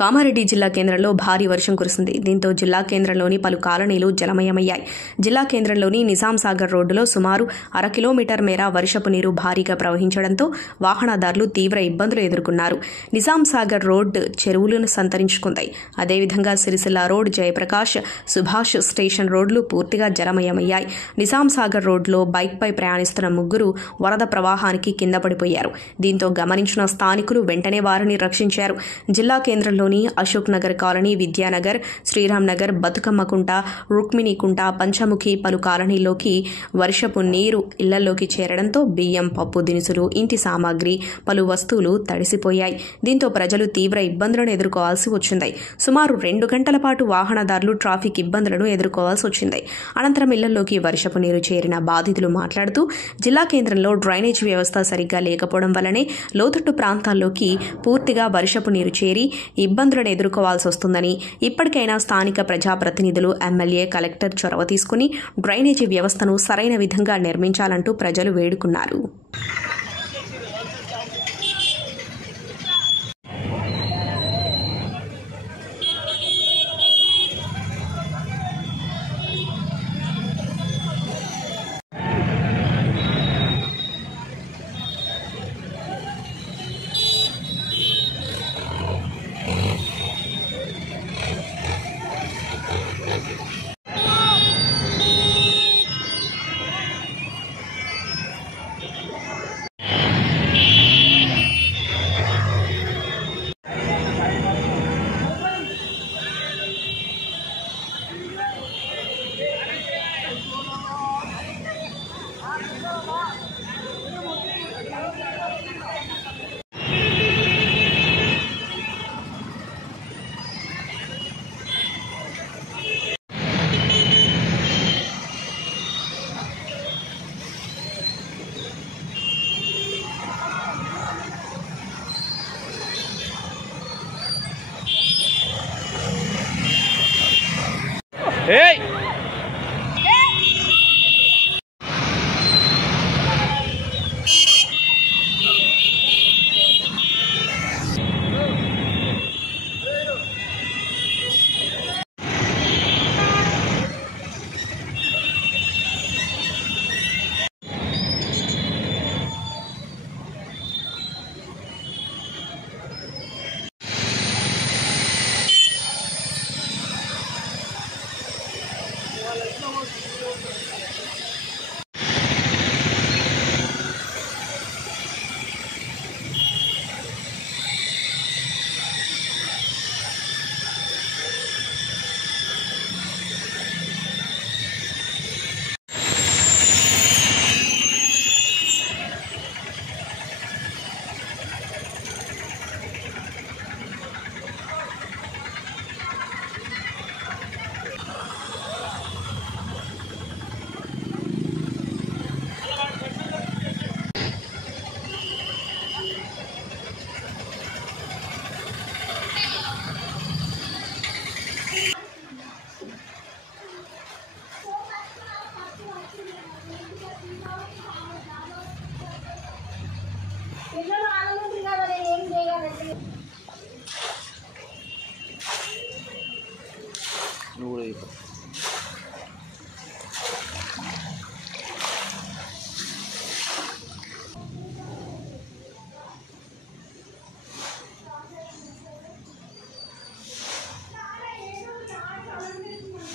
కామారెడ్డి జిల్లా కేంద్రంలో భారీ వర్షం కురిసింది. దీంతో జిల్లా కేంద్రంలోని పలు కాలనీలు జలమయమయ్యాయి. జిల్లా కేంద్రంలోని నిజాం సాగర్ రోడ్డులో సుమారు 1/2 కిలోమీటర్ మేర వర్షపు నీరు భారీగా ప్రవహించడంతో వాహనదారులు తీవ్ర ఇబ్బందులు ఎదుర్కొన్నారు. నిజాం సాగర్ రోడ్ చెరువులను సంతరించుకుంది. అదేవిధంగా సిరిసిల్ల రోడ్, జయప్రకాష్, సుభాష్ స్టేషన్ రోడ్లు పూర్తిగా జలమయమయ్యాయి. నిజాం సాగర్ రోడ్లో బైక్పై ప్రయాణిస్తున్న ముగ్గురు వరద ప్రవాహానికి కింద పడిపోయారు. దీంతో గమనించిన స్థానికులు వెంటనే వారిని రక్షించారు. జిల్లా కేంద్రంలో అశోక్ నగర్ కాలనీ, విద్యానగర్, శ్రీరామ్ నగర్, బతుకమ్మకుంట, రుక్మిణికుంట, పంచముఖి పలు కాలనీల్లోకి వర్షపు నీరు ఇళ్లలోకి చేరడంతో బియ్యం, పప్పు దినుసులు, ఇంటి సామాగ్రి, పలు వస్తువులు తడిసిపోయాయి. దీంతో ప్రజలు తీవ్ర ఇబ్బందులను ఎదుర్కోవాల్సి వచ్చింది. సుమారు 2 గంటల పాటు వాహనదారులు ట్రాఫిక్ ఇబ్బందులను ఎదుర్కోవాల్సి వచ్చింది. అనంతరం ఇళ్లలోకి వర్షపు నీరు చేరిన బాధితులు మాట్లాడుతూ జిల్లా కేంద్రంలో డ్రైనేజ్ వ్యవస్థ సరిగ్గా లేకపోవడం వల్లనే లోతట్టు ప్రాంతాల్లోకి పూర్తిగా వర్షపు నీరు చేరి ఇబ్బందులను ఎదుర్కోవాల్సి వస్తుందని, ఇప్పటికైనా స్థానిక ప్రజాప్రతినిధులు, ఎమ్మెల్యే, కలెక్టర్ చొరవ తీసుకుని డ్రైనేజీ వ్యవస్థను సరైన విధంగా నిర్మించాలంటూ ప్రజలు వేడుకున్నారు.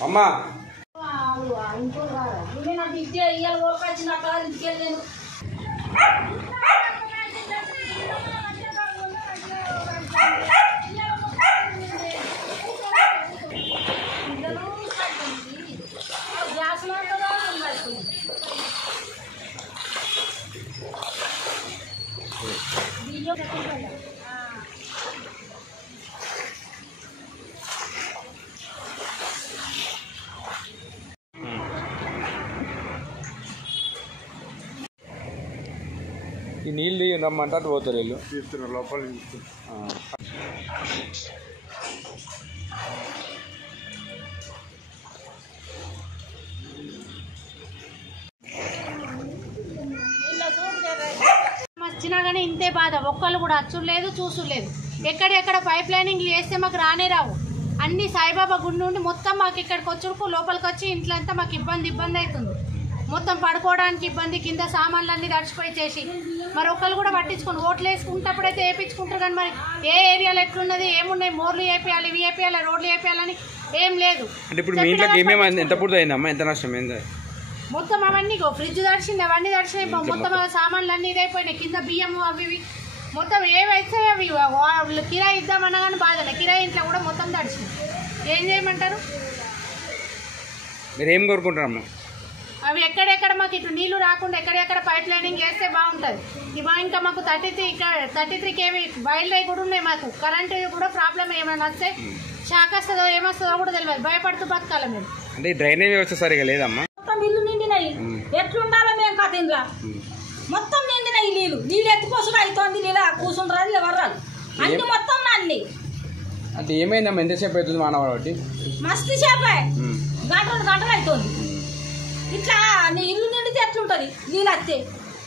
అమ్మా ఈ నీళ్ళు రమ్మంటే పోతారు వీళ్ళు తీస్తున్నారు లోపల వచ్చినా కానీ ఇంతే బాధ. ఒక్కళ్ళు కూడా అచ్చుడు లేదు, చూసుడు లేదు. ఎక్కడెక్కడ పైప్ లైనింగ్ చేస్తే మాకు రానే రావు. అన్ని సాయిబాబా గుడి నుండి మొత్తం మాకు ఇక్కడికి వచ్చుడుకు లోపలికి వచ్చి ఇంట్లో అంతా మాకు ఇబ్బంది అవుతుంది. మొత్తం పడుకోవడానికి ఇబ్బంది, కింద సామాన్లన్నీ తడిచిపోయి చేసి మరి ఒక్కళ్ళు కూడా పట్టించుకొని ఓట్లు వేసుకుంటప్పుడైతే వేయించుకుంటారు. కానీ మరి ఏ ఏరియాలో ఎట్లున్నది, ఏమున్నాయి, మోర్లు వేపియాలి, ఇవి వేపియాలి, రోడ్లు వేపియాలని ఏం లేదు. అంటే ఇప్పుడు మీ ఇంట్లోకి ఏమేమి ఎంత పూర్తి అయిందమ్మా, ఎంత నష్టం ఏంది? మొత్తం అవన్నీ ఫ్రిడ్జ్ తడిచింది, అవన్నీ తడిచినాయి. మొత్తం సామాన్లు అన్నీ ఇదైపోయినాయి. కింద బియ్యం అవి ఇవి మొత్తం ఏవైతే అవి కిరాయి ఇద్దామన్నా కానీ బాధలే. కిరాయి ఇంట్లో కూడా మొత్తం తడిచినాయి. ఏం చేయమంటారు? మీరు ఏం కోరుకుంటారమ్మా? అవి ఎక్కడెక్కడ మాకు ఇటు నీళ్లు రాకుండా ఎక్కడెక్కడ పైప్ లైనింగ్ చేస్తే బాగుంటుంది. ఇంకా మాకు 33 కేవీ వైల్డ్ కూడా ఉన్నాయి. మాకు కరెంటు కూడా ప్రాబ్లం ఏమైనా వస్తే షాక్ వస్తుందో ఏమొస్తుందో కూడా తెలియదు. భయపడుతూ బతకాలి మేము. అంటే డ్రైనేజ్ వ్యవస్థ సరిగా లేదమ్మా. మొత్తం ఇల్లు నిండినాయి. ఎట్లుండాలో మేము కథ ఇంట్లో మొత్తం నిండినాయి. నీళ్ళు ఎత్తుకోసం అవుతుంది. నీళ్ళ కూర్చుంటారు ఎవరాలు అన్ని మొత్తం అన్ని. అంటే ఏమైందమ్మా, ఎంతసేపు అవుతుంది మానవ బట్టి? మస్తు చేపే, గంటలు అవుతుంది. ఇట్లా నీ ఇల్లు నిండితే ఎట్లుంటుంది? నీళ్ళు వస్తే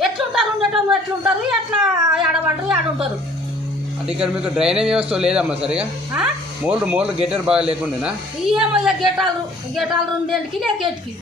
ఎట్లుంటారు? ఉండటం ఎట్లుంటారు? ఎట్లా ఆడవంటారు, ఆడుంటారు. అంటే ఇక్కడ మీకు డ్రైనేజ్ వ్యవస్థ లేదమ్మా సరిగా? మోళ్ళు గేటర్ బాగా లేకుండా ఏమో గేటాలు 2 గేట్కి